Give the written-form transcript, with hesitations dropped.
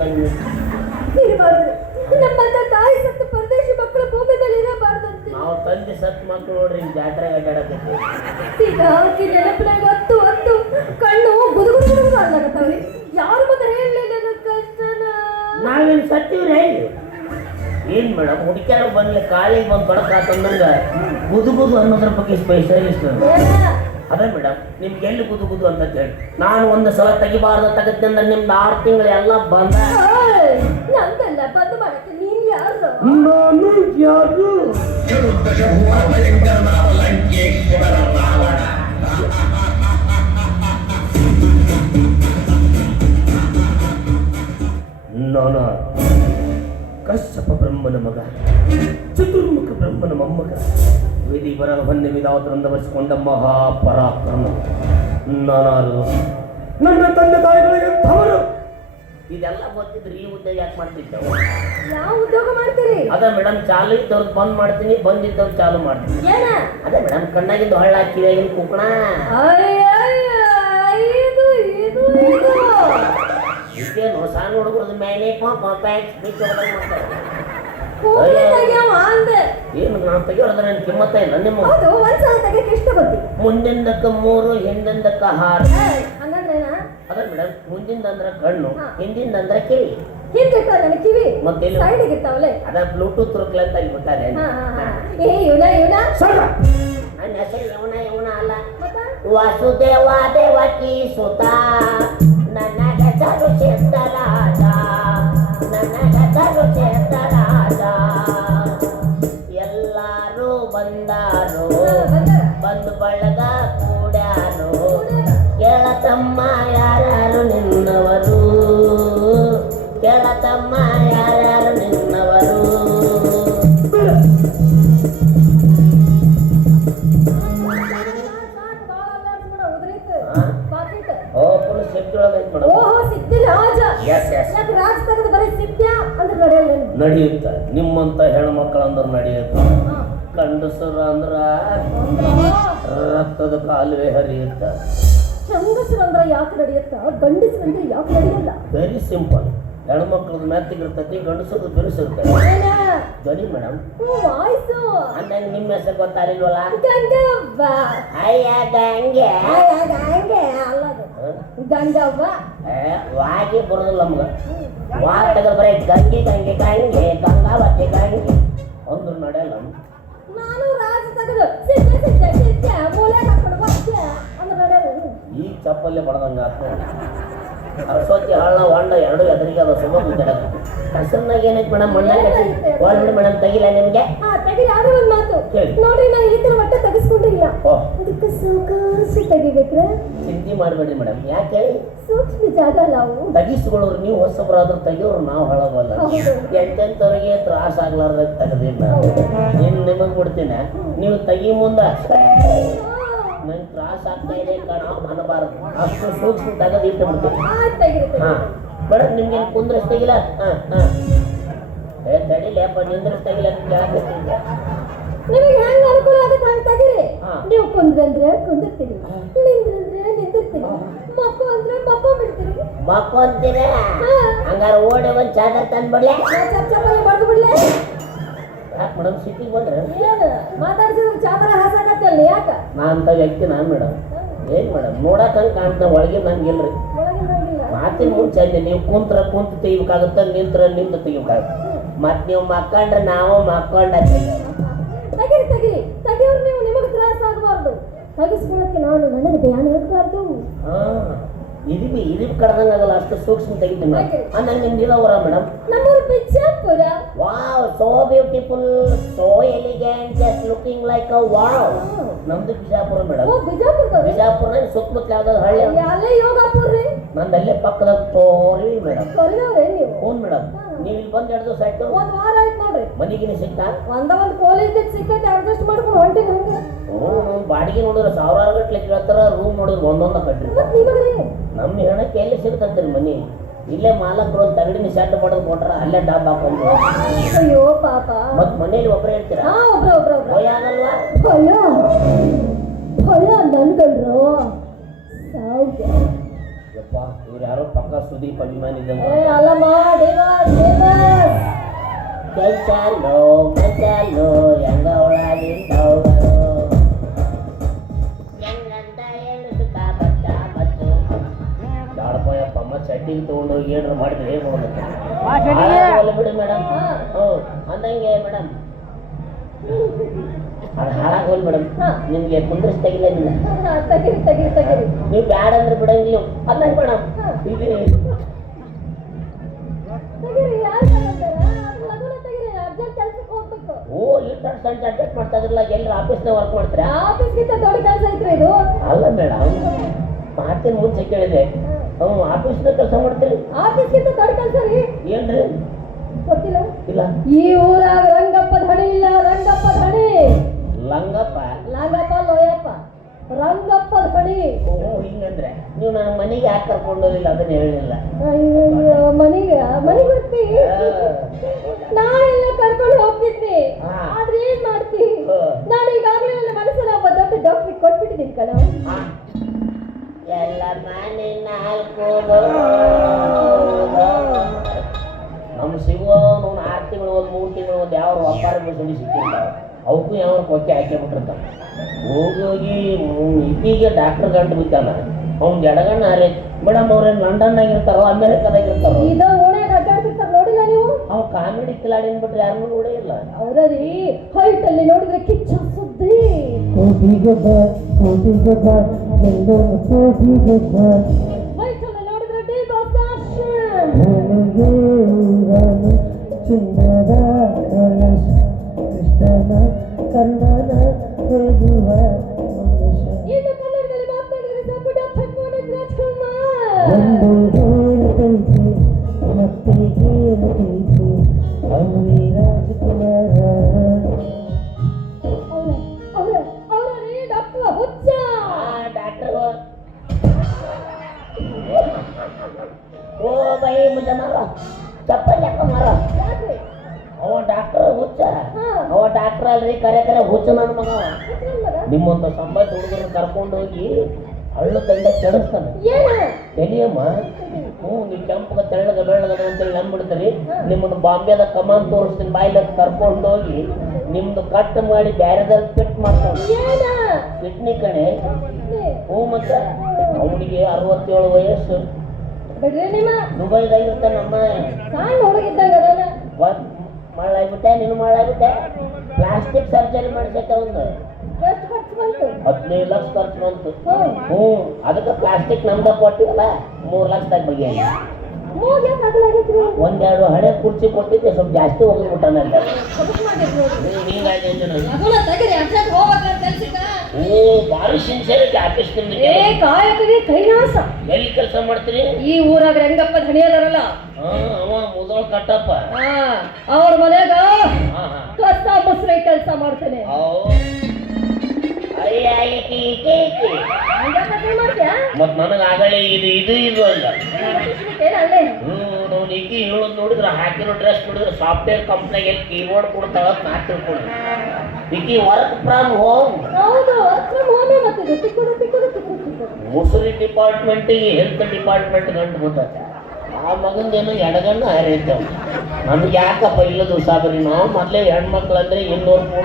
ತಂಗಿ ಇರಬಾರ್ದು. ನಮ್ಮಂತ ತಾಯಿ ಸತ್ತು ಪರದೇಶಿ ಮಕ್ಕಳ ಭೂಮಿ ಮೇಲೆ ಇರಬಾರ್ದಂತೆ. ನಾವು ತಂದೆ ಸತ್ ಮಕ್ಕಳು ನೋಡ್ರಿ ಜಾತ್ರೆ ಅಡ್ಡಾಡಕತ್ತಿ ಹೀಗಾಗಿ ನೆನಪಿನಾಗ ಹತ್ತು ಹತ್ತು ಕಣ್ಣು ಗುದುಗುದು ಅಲ್ಲಾಗತ್ತವ್ರಿ. ಯಾರು ಮತ್ತೆ ಹೇಳಲಿ ನನ್ನ ಕಷ್ಟನ. ನಾವೇನು ಸತ್ತೀವ್ರಿ ಏನ್ ಮೇಡಮ್ ಹುಡುಕ್ಯಾರ ಬಂದ್ಲಿ ಕಾಲಿಗೆ ಬಂದು ಬಡಕಾತಂದಂಗ ಗುದು ಅನ್ನೋದ್ರ ಬಗ್ಗೆ ಸ್ಪೆಷಲಿಸ್ಟ್ ಅದೇ ಮೇಡಮ್ ನಿಮ್ಗೆ ಎಲ್ಲಿ ಗುದು ಅಂತ ಹೇಳಿ ನಾನು ಒಂದು ಸಲ ತೆಗಿಬಾರ್ದು ತೆಗೆದಿಂದ ನಿಮ್ದು 6 ತಿಂಗಳು ಎಲ್ಲ ಬಂದ. ನಂದಲ್ಲ ಬಂದು ಮಾಡಕ್ಕೆ ನೀನ್ ಯಾರು? ನಾನು ಯಾರು? ನಾನು ಕಶ್ಯಪ ಬ್ರಹ್ಮನ ಮಗ, ಚತುರ್ಮುಖ ಬ್ರಹ್ಮನ ಮೊಮ್ಮಗ, ವಿಧಿ ಬರಹನ್ನೇ ವಿಧಾತರಿಂದ ಬರೆಸಿಕೊಂಡ ಮಹಾಪರಾಕ್ರಮ. ನಾನಾರು ನನ್ನ ತಂದೆ ತಾಯಿಗಳಿಗೆ ಎಂಥವರು ಇದೆಲ್ಲ ಗೊತ್ತಿದ್ರೆ ಈ ಉದ್ಯೋಗ ಯಾಕೆ ಮಾಡ್ತಿದ್ದೆವು? ಯಾವ ಉದ್ಯೋಗ ಮಾಡ್ತೀರಿ? ಅದೇ ಮೇಡಮ್ ಚಾಲು ಇದ್ದವ್ರು ಬಂದ್ ಮಾಡ್ತೀನಿ, ಬಂದಿದ್ದವ್ರು ಚಾಲು ಮಾಡ್ತೀನಿ. ಅದೇ ಮೇಡಮ್ ಕಣ್ಣಾಗಿಂದ ಹಳ್ಳ ಕಿವಿಯಾಗಿಂದ ಕುಕ್ಕಣ ಇದೇನು ಸಣ್ಣ ಹುಡುಗರದ ಮೇಲೆ ಏನು ನಾನು ತೆಗಿಯೋದ್ರೆ ನನ್ ಕಿಮ್ಮತ್ತ ಇಲ್ಲ ನಿಮ್ಮ ಮುಂದಿಂದಕ್ಕ 3 ಹಿಂದಿಂದಕ್ಕ 6. ಅದ ಮೇಡಮ್ ಮುಂದಿಂದ ಅಂದ್ರ ಕಣ್ಣು, ಹಿಂದಿಂದ ಅಂದ್ರ ಕಿವಿ. ಮತ್ತೆ ಅದ ಬ್ಲೂಟೂತ್ ರುಕ್ಲ ಅಂತ ಆಗ್ಬಿಟ್ಟಾರೆ. ನನ್ನ ಹೆಸರು ಯವನ ಅಲ್ಲ, ವಾಸುದೇವ ದೇವಕಿ ಸುತ. ನನ್ನ ಹೆಸರು ಚೇತರಾಜ, ನನ್ನ ಹೆಸರು ಚೇತರಾಜ. ಎಲ್ಲಾರು ಬಂದಾರು, ಬಂದು ಬಳಗ ಕೂಡ್ಯಾರು. ಕೇಳತಮ್ಮ ಯಾರ್ಯಾರು ನಿನ್ನವರು, ಕೇಳತಮ್ಮ ಯಾರ್ಯಾರು ನಿನ್ನವರು. ನಡೆಯುತ್ತ ನಿಮ್ಮಂತ ಹೆಣ್ಮಕ್ಳು ಅಂದ್ರೆ ನಡೆಯುತ್ತ. ಗಂಡಸರು ಅಂದ್ರ ರಕ್ತದ ಕಾಲುವೆ ಹರಿಯುತ್ತ. ಹೆಂಗಸರು ಅಂದ್ರೆ ಯಾಕೆ ನಡೆಯುತ್ತ, ಗಂಡಸರು ಅಂದ್ರೆ ಯಾಕೆ ನಡೆಯಲ್ಲ? Very simple. ಹೆಣ್ಮಕ್ಳದ್ದು ಮೆತ್ತಿಗಿರ್ತೈತಿ, ಗಂಡಸರದ್ದು ಬಿರುಸಿರ್ತೈತಿ. ಧ್ವನಿ ಮೇಡಮ್ ವಾಯ್ಸು ಅಂದಂಗೆ ನಿಮ್ಮ ಹೆಸರು ಗೊತ್ತಾರಿಲ್ವಲ್ಲ? ಗಂಗವ್ವ. ಅಯ್ಯ ಗಂಗೆ ಗಂಗವ್ವ ವಾಗಿ ಬರೋದಿಲ್ಲ ನಮ್ಗ. ವಾ ತೆಗೆದು ಬರೀ ಗಂಗೆ ಗಂಗೆ ಗಂಗೆ ಗಂಗಾವತಿ ಗಂಗೆ ಅಂದ್ರು ನಡೆಯಲ್ಲ. ನಾನು ರಾಜ ತೆಗೆದು ಸಿದ್ದೆ ಸಿದ್ದೆ ಸಿದ್ದೆ ಮೂಲೆ ಹಾಕೊಂಡು ಬರ್ತೆ ಅಂದ್ರೆ ನಡೆಯಲ್ಲ. ಈಗ ಚಪ್ಪಲ್ಲೇ ಬಡದಂಗ ಅರಸ್ವತಿ ಹಳ್ಳ ಹೊಂಡ 2 ಎದುರಿಗೆ ಅದ ಸುಮ್ಮ ಮುದ್ದಾಡಕ. ಹೆಸರಿನಾಗ ಏನೈತಿ ಮೇಡಮ್? ಮಣ್ಣಾಗ ಒಳ್ ಬಿಡಿ ಮೇಡಮ್. ತೆಗಿಲ್ಲ ನಿಮ್ಗೆ? ತೆಗಿಲಿ. ಆದ್ರೆ ಒಂದು ಮಾತು ನೋಡ್ರಿ, ನಾ ಈ ತರ ಒಟ್ಟೆ ತೆಗಿಸ್ಕೊಂಡಿಲ್ಲ. ಅದಕ್ಕೆ ಸಾಕಾಸಿ ತೆಗಿಬೇಕ್ರೆ ಚಿಂತೆ ಮಾಡಬೇಡ್ರಿ ಮೇಡಮ್. ಯಾಕೆ? ಸೂಕ್ಷ್ಮ ಜಾಗ ಅಲ್ಲ ಅವು. ತೆಗಿಸ್ಕೊಳ್ಳೋರು ನೀವು ಹೊಸಬ್ರಾದ್ರೂ ತೆಗಿಯೋರು ನಾವು ಹಳಬಲ್ಲ. ಎಂತೆಂಥವ್ರಿಗೆ ತ್ರಾಸ ಆಗ್ಲಾರ್ದಾಗ ತೆಗೆದಿಲ್ಲ. ಇನ್ನು ನಿಮಗೆ ಬಿಡ್ತೀನಿ, ನೀವು ತೆಗಿ ಮುಂದ ನಂಗೆ ತ್ರಾಸ ಆಗ್ತಾ ಇದೆ ಕಣ ಅನ್ನಬಾರದು. ಅಷ್ಟು ಸೂಕ್ಷ್ಮ ತೆಗೆದು ಇಟ್ಟು ಬಿಡ್ತೀನಿ. ಹಾ ಮೇಡಮ್ ನಿಮ್ಗೇನು ಕುಂದ್ರಸ್ ತೆಗಿಲ್ಲ? ತಡಿಲೇಪ್ಪ ನಿಂದ್ರಸ್ ತೆಗಿಲ್ಲ ಕೇಳಕತ್ತಿದ್ದೆ. ನಿಮಗೆ ಹೆಂಗ್ ಅನುಕೂಲ ಆಗುತ್ತೆ ಹಂಗೆ ತೆಗೀರಿ. ನೀವು ಕುಂದ್ರಂದ್ರೆ ಕುಂದಿರ್ತೀರಿ, ನಿಂದ್ರಂದ್ರೆ ನಿಂದಿರ್ತೀರಿ, ಮಕ್ಕಳು ಅಂದ್ರೆ ಮಕ್ಕ ಬಿಡ್ತೀರಿ. ಮಕ್ಕಳು ಅಂತೀರ? ಹಂಗಾರೆ ಓಡಿ ಒಂದು ಚಾದರ್ ತಂದ್ಬಿಡ್ಲೆ, ಚಪ್ಪಲಿ ಬಡ್ದು ಬಿಡ್ಲೆ. ಯಾಕೆ ಮೇಡಮ್ ಸಿಟಿಗೆ ಬಂದ್ರೆ ಮಾತಾಡ್ಸಿದ್ರೆ ಚಾದರ ಹಾಸಾಕತ್ತಲ್ಲ ಯಾಕ? ನಾ ಅಂತ ವ್ಯಕ್ತಿ ನಾನು ಮೇಡಮ್. ಏನ್ ಮೇಡಮ್ ನೋಡಕ್ ಹಂಗೆ ಕಾಣ್ತಾ, ಒಳಗೆ ನಂಗಿಲ್ರಿ. ಮಾತಿನ ಮುಂಚೆ ಅಲ್ಲಿ ನೀವು ಕುಂತ್ರ ಕುಂತು ತೆಗಿಬೇಕಾಗುತ್ತೆ, ನಿಂತು ತೆಗಿಬೇಕಾಗುತ್ತೆ. ಮತ್ ನೀವು ಮಕ್ಕಂಡ್ರೆ ನಾವು ಮಕ್ಕೊಂಡ ತೆಗಿರಿ ತೆಗಿರಿ ತೆಗಿಯೋರು ನೀವು. ನಿಮಗೆ ತ್ರಾಸ ಆಗಬಾರ್ದು. ತೆಗಿಸ್ಕೊಳಕ್ಕೆ ನನಗೆ ಧ್ಯಾನ ಇರಬಾರ್ದು. ಇದು ಕಡ್ದಂಗಾಗಲ್ಲ, ಅಷ್ಟು ಸೂಕ್ಷ್ಮ ತೆಗಿತೀನಿ ಅಂದಂಗೆ ನಿಮ್ದು ಇದಾವರ ಮೇಡಮ್? ನಮ್ಮೂರು Bijapur. Wow, so beautiful, so elegant, just looking like a wow. ನಮ್ದು ಬಿಜಾಪುರ ಮೇಡಮ್. ಬಿಜಾಪುರ ಸುತ್ತಮುತ್ತ ಯಾವ್ದಾದ್ರು ಹಳ್ಳಿ? ಅಲ್ಲೇ ಯೋಗಾಪುರ ರೀ. ನಂದಲ್ಲೇ ಪಕ್ಕದಾಗ ತೋರಿ ಮೇಡಮ್. ನೀವು? ಹ್ಞೂ ಮೇಡಮ್. ನೀವು ಇಲ್ಲಿ ಬಂದು 2 ದಿವಸ ಆಯ್ತು. 1 ವಾರ ಆಯ್ತು ನೋಡ್ರಿ. ಮನೆಗಿನ ಸಿಗ್ತಾ? ಒಂದು ಕಾಲೇಜ್ ಸಿಕ್ಕೈತೆ, ಅಡ್ಜಸ್ಟ್ ಮಾಡ್ಕೊಂಡು ಹೊಂಟಿನ ಹಂಗೆ. ಬಾಡಿಗೆ ನೋಡಿದ್ರೆ 1000 ಗಟ್ಟಲೆ ಕೇಳ್ತಾರ, ರೂಮ್ ನೋಡಿದ್ರೆ ಒಂದೊಂದ ಕಟ್ರಿ. ನಮ್ಮ ಹೆಣಕ್ಕೆ ಎಲ್ಲಿ ಸಿಗ್ತಂತ್ರಿ ಮನಿ? ಇಲ್ಲೇ ಮಾಲಕರು ಒಂದು ತಗಡಿನ ಶೆಡ್ ಪಡೆದು ಕೊಟ್ರ ಅಲ್ಲೇ ಡಬ್ಬ ಹಾಕೊಂಡು. ಅಯ್ಯೋ ಪಾಪ. ಮತ್ ಮನೇಲಿ ಒಬ್ಬರೇ ಇರ್ತೀರಾ? ಭಯ ಆಗಲ್ವಾ? ಭಯ ನನ್ಗಲ್ರು. ಯಪ್ಪ ಇವ್ರು ಯಾರೋ ಪಕ್ಕ ಸುದೀಪ್ ಅಭಿಮಾನಿ ಇದ್ದಂಗ ಏ ಅಲ್ಲಮ್ಮ ಡಿವೋರ್ಸ್ ಕೆಲ್ಸಲ್ಲೋ ಮಜಲ್ಲೋ ಹೆಂಗ ಒಳಗಿಂದ ಹೆಂಗಂತ ಹೇಳಿಸುತ್ತಾ ಬಚ್ಚ ಬಚ್ಚು ದಾಡಪ್ಪ ಯಪ್ಪ ಅಮ್ಮ ಚಡ್ಡಿಗೆ ತೊಗೊಂಡೋಗಿ ಏನಾರು ಮಾಡಿದ್ರೆ ಏನು ಮಾಡ್ಬೇಕು ಬಿಡಿ ಮೇಡಮ್ ಹ್ಞೂ ಅಂದಂಗೆ ಮೇಡಮ್ ಅದು ಹಾಳಾಗೋಲ್ ಮೇಡಮ್ ನಿಮ್ಗೆ ಕುಂದ್ರಿಸಿ ತೆಗಿಲ್ಲ ಇಲ್ಲ ತೆಗಿರಿ ತೆಗಿರಿ ತೆಗಿರಿ ನೀವು ಬ್ಯಾಡ ಅಂದ್ರೆ ಬಿಡಂಗಿಲ್ಲ ಅಂದಂಗೆ ಮೇಡಮ್ ಇಲ್ಲಿ ತೆಗಿರಿ ಯಾರು ತಗೊಂತಾರ ಲಗುನ ತೆಗಿರಿ ಅರ್ಜೆಂಟ್ ಕೆಲ್ಸಕ್ಕೆ ಹೋಗ್ಬೇಕು ಓ ಈ ತರ ಸಂಜೆ ಅಡ್ಜಸ್ಟ್ ಮಾಡ್ತಾ ಇದ್ರಲ್ಲ ಎಲ್ಲರೂ ಆಫೀಸ್ನಾಗ ವರ್ಕ್ ಮಾಡ್ತೀರಾ ಆಫೀಸ್ಗಿಂತ ದೊಡ್ಡ ಕೆಲಸ ಐತ್ರಿ ಇದು ಅಲ್ಲ ಮೇಡಮ್ ಮಾತಿನ ಮುಂಚೆ ಕೇಳಿದೆ ಹ್ಞೂ ಆಫೀಸ್ನಾಗ ಕೆಲಸ ಮಾಡ್ತೀರಿ ಆಫೀಸ್ಗಿಂತ ದೊಡ್ಡ ಕೆಲಸ ರೀ ಏನ್ರಿ ಗೊತ್ತಿಲ್ಲ ಇಲ್ಲ ಈ ಊರಾಗ ರಂಗಪ್ಪ ಧಣಿ ಇಲ್ಲ ರಂಗಪ್ಪ ಧಣಿ ಲಂಗಪ್ಪ ಲಾಗಪ್ಪ ಲೋಯಪ್ಪ ರಂಗಪ್ಪ ಧಣಿ ಓ ಹಿಂಗಂದ್ರೆ ನೀವು ನನ್ನ ಮನೆಗೆ ಯಾಕೆ ಕರ್ಕೊಂಡು ಹೋಗಿಲ್ಲ ಅದನ್ನ ಹೇಳಿಲ್ಲ ಮನೆಗೆ ಬರ್ತಿ ನಾನೆಲ್ಲ ಕರ್ಕೊಂಡು ಹೋಗ್ತಿದ್ದೆ ಆದ್ರೆ ಏನ್ ಮಾಡ್ತಿ ನಾನು ಈಗಾಗಲೇ ನನ್ನ ಮನಸ್ಸನ್ನ ಒಬ್ಬ ದೊಡ್ಡ ಡಾಕ್ಟ್ರಿಗೆ ಕೊಟ್ಬಿಟ್ಟಿದ್ದೀನಿ ಕಣ ಎಲ್ಲ ಮನೆ ನಾಲ್ಕು ನಮ್ಮ ಸಿಗುವ 6 ತಿಂಗಳು 3 ತಿಂಗಳು ಒಂದು ಯಾವ ವ್ಯಾಪಾರ ಸುಳಿ ಸಿಕ್ಕಿರ್ತಾವೆ ಅವಕ್ಕೂ ಯಾವ ಕೊಕ್ಕೆ ಹಾಕಿಬಿಟ್ಟಿರ್ತಾನೆ ಹೋಗಿ ಇತ್ತೀಗೆ ಡಾಕ್ಟರ್ ಗಂಟು ಬಿದ್ದಾನ ಅವ್ನು ಎಡಗಣ್ಣ ಅರೆ ಮೇಡಮ್ ಅವ್ರೇನು ಲಂಡನ್ನಾಗ ಇರ್ತಾರೋ ಅಮೇರಿಕಾದಾಗ ಇರ್ತಾರೋ ಇದ ಓಣ್ಯಾಗ ಅಡ್ಡಾಡ್ತಿರ್ತಾರ ನೋಡಿಲ್ಲ ನೀವು ಅವ್ ಕಾಮಿಡಿ ಕಿಲಾಡಿನ ಬಿಟ್ರೆ ಯಾರನ್ನೂ ನೋಡೇ ಇಲ್ಲ ಅವರಲ್ಲಿ ಹೈಟ್ ಅಲ್ಲಿ ನೋಡಿದ್ರೆ ಕಿಚ್ಚ ಸುದ್ದಿ ಹೈಟ್ ಅಲ್ಲಿ ನೋಡಿದ್ರೆ ಡಿ ಚಿನ್ನದ ಕೃಷ್ಣನ ಕನ್ನಡ ಹೇಳುವ ಇನ್ನು ಕನ್ನಡದಲ್ಲಿ ಮಾತನಾಡಿದ್ರೆ ಸಾಕು ಡಾಕ್ಟರ್ ಪುನೀತ್ ರಾಜ್ಕುಮಾರ್ ಒಂದು ಹೇಳ್ತೈತೆ ಮತ್ತೆ ಹೇಳ್ತೈತೆ ಅವನೇ ರಾಜಕುಮಾರ ಅವರೇ ಡಾಕ್ಟರ್ ಹುಚ್ಚ ಡಾಕ್ಟರ್ ಓ ಬೈ ಮುಜ ಮಾರೋ ಚಪ್ಪಲ್ ಯಾಕ ಮಾರೋ ಯಾಕ್ರಿ ಅವ ಡಾಕ್ಟರ್ ಹುಚ್ಚ ಹಾ. ಅವ ಡಾಕ್ಟರ್ ಅಲ್ರಿ ಕರೆ ಹುಚ್ಚ ನನ್ನ ಮಗ ಅವ. ಹುಚ್ಚನ್ ಮಗ ನಿಮ್ಮಂತ ಸಂಬಂಧ ಹುಡುಗರನ್ನ ಕರ್ಕೊಂಡು ಹೋಗಿ ಹಳ್ಳು ದಂಡ ಕೆಡಿಸ್ತಾನೆ ಏನು ಎಲಿಯಮ್ಮ ನೀವು ಕೆಂಪಗ ತೆಳ್ಳಗ ಬೆಳ್ಳಗದ ಅಂತೇಳಿ ನಂಬಿಡ್ತೀರಿ ನಿಮ್ಮನ್ನು ಬಾಂಬೆದ ಕಮಾನ್ ತೋರಿಸ್ತೀನಿ ಬಾಯಿಲ ಕರ್ಕೊಂಡು ಹೋಗಿ ನಿಮ್ದು ಕಟ್ ಮಾಡಿ ಬ್ಯಾರೆದಲ್ಲಿ ಫಿಟ್ ಮಾಡ್ತಾನೆ ಏನ ಕಿಡ್ನಿ ಕಣೆ ಹ್ಞೂ ಮತ್ತೆ ಅವನಿಗೆ 67 ವಯಸ್ಸು ಬಿಡ್ರಿ ನಿಮ್ಮ ದುಬೈದಾಗಿರ್ತಾನೆ ನಮ್ಮ ಸಣ್ಣ ಹುಡುಗಿದ್ದಂಗ ಅದಾನ ಮಾಡಾಗ್ಬಿಟ್ಟೆ ನೀನು ಮಾಡಾಗ್ಬಿಟ್ಟೆ ಪ್ಲಾಸ್ಟಿಕ್ ಸರ್ಜರಿ ಮಾಡಿಸೈತೆ ಒಂದು ಎಷ್ಟು ಖರ್ಚು ಬಂತು 15 ಲಕ್ಷ ಖರ್ಚು ಬಂತು ಹ್ಞೂ ಅದಕ್ಕೆ ಪ್ಲಾಸ್ಟಿಕ್ ನಮ್ದ ಕೊಟ್ಟಿವಲ್ಲ 3 ಲಕ್ಷದಾಗ ಬಗೆಯಾಗಿ ಮೂಗ್ ಯಾಕೆ ಆಗಲಾಗೈತ್ರಿ ಒಂದೆರಡು ಹಳೆ ಕುರ್ಚಿ ಕೊಟ್ಟಿದ್ದೆ ಸ್ವಲ್ಪ ಜಾಸ್ತಿ ಹೋಗ್ಬಿಟ್ಟಾನಲ್ಲ ಸೊಗಸು ಮಾಡಿದ್ರಿ ನೋಡ್ರಿ ಹಿಂಗಾಗಿ ಲಗುನ ತೆಗಿರಿ ಅರ್ಜೆಂಟ್ ಹೋಗ್ಬೇಕಂತ ಕೆಲ್ಸಕ್ಕ ಓ ಭಾರಿ ಸಿನ್ಸಿಯರಿಟಿ ಆಫೀಸ್ ಏ ಕಾಯಕವೇ ಕೈಲಾಸ ಎಲ್ಲಿ ಕೆಲಸ ಮಾಡ್ತೀರಿ ಈ ಊರಾಗ ರಂಗಪ್ಪ ಧಣಿಯದಾರಲ್ಲ ಅವ ಮುದೋಳ್ ಕಟ್ಟಪ್ಪ ಅವ್ರ ಮನ್ಯಾಗ ಹಾ ಹಾ ಕಸ ಮುಸ್ರೆ ಕೆಲಸ ಮಾಡ್ತೇನೆ ಮತ್ ನನಗ ಆಗಲೇ ಇದು ಅಲ್ಲ ಏನಲ್ಲೇ ನಾವು ಈಕಿ ಹೇಳೋದು ನೋಡಿದ್ರೆ ಹಾಕಿರೋ ಡ್ರೆಸ್ ನೋಡಿದ್ರೆ ಸಾಫ್ಟ್ವೇರ್ ಕಂಪ್ನಿಗೆ ಎಲ್ಲಿ ಕೀಬೋರ್ಡ್ ಕೊಡ್ತಾವ ನಾ ತಿಳ್ಕೊಂಡು ಈಕಿ ವರ್ಕ್ ಫ್ರಮ್ ಹೋಮ್ ಹೌದು ವರ್ಕ್ ಫ್ರಮ್ ಹೋಮೇ ಮತ್ತಿದು ತಿಕ್ಕೋದು ಮುಸುರಿ ಡಿಪಾರ್ಟ್ಮೆಂಟಿಗೆ ಹೆಲ್ತ್ ಡಿಪಾರ್ಟ್ಮೆಂಟ್ ಗಂಟು ಗೊತ್ತ ಆ ಮಗಂದೇನೋ ಎಡಗಣ್ಣ ಹರಿತೇವೆ ನಮ್ಗೆ ಯಾಕಪ್ಪ ಇಲ್ಲದು ಸಾಬರಿ ನಾವು ಮೊದಲೇ ಹೆಣ್ಮಕ್ಳು ಅಂದ್ರೆ 200